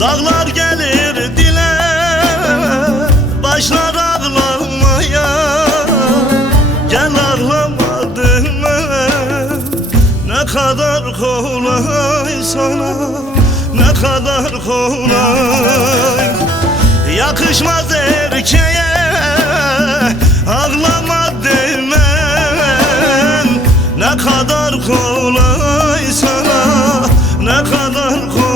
Dağlar gelir dile, başlar ağlamaya. Gel ağlama deme, ne kadar kolay sana, ne kadar kolay. Yakışmaz erkeğe ağlama demen, ne kadar kolay sana, ne kadar kolay.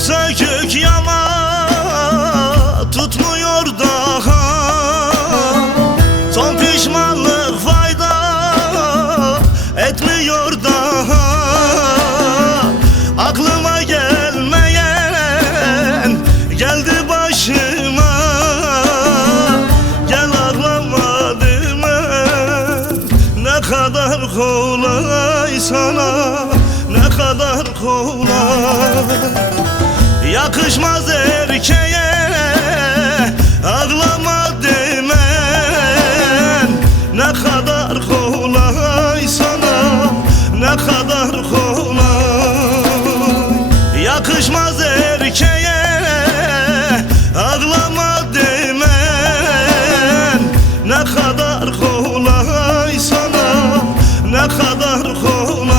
Sökük yama tutmuyor daha, son pişmanlık fayda etmiyor daha. Aklıma gelmeyen geldi başıma, gel ağlama deme, ne kadar kolay sana, ne kadar kolay. Yakışmaz erkeğe ağlama demen, ne kadar kolay sana, ne kadar kolay. Yakışmaz erkeğe ağlama demen, ne kadar kolay sana, ne kadar kolay.